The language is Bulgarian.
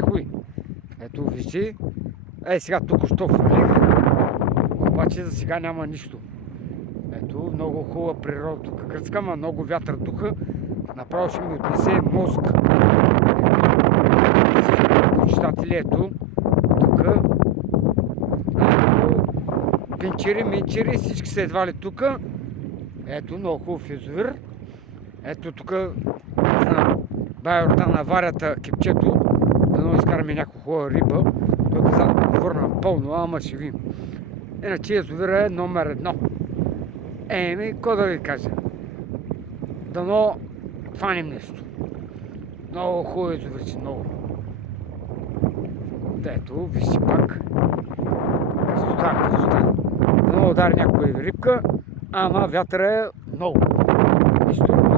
това е хуй. Ето, вижте. Сега току-що фърлих. Обаче за сега няма нищо. Ето, много хубава природа тук Гръцка, ама много вятър духа. Направо ще ми отнесе мозък. Почитатели, ето, тук. Пинчери, всички са едва ли тук. Ето, много хубав язовир. Ето тук, знам, бая Йордан аварията кепчето, да изкараме някаква хубава риба. Той каза, върна пълно, ама ще видим. Иначе язовира е номер 1. Какво да ви кажа? Дано фаним нещо. Много хубаво язовирче, много. Ето, вижте пак. Красота. Дано удари някоя рибка, ама вятъра е много. Нищо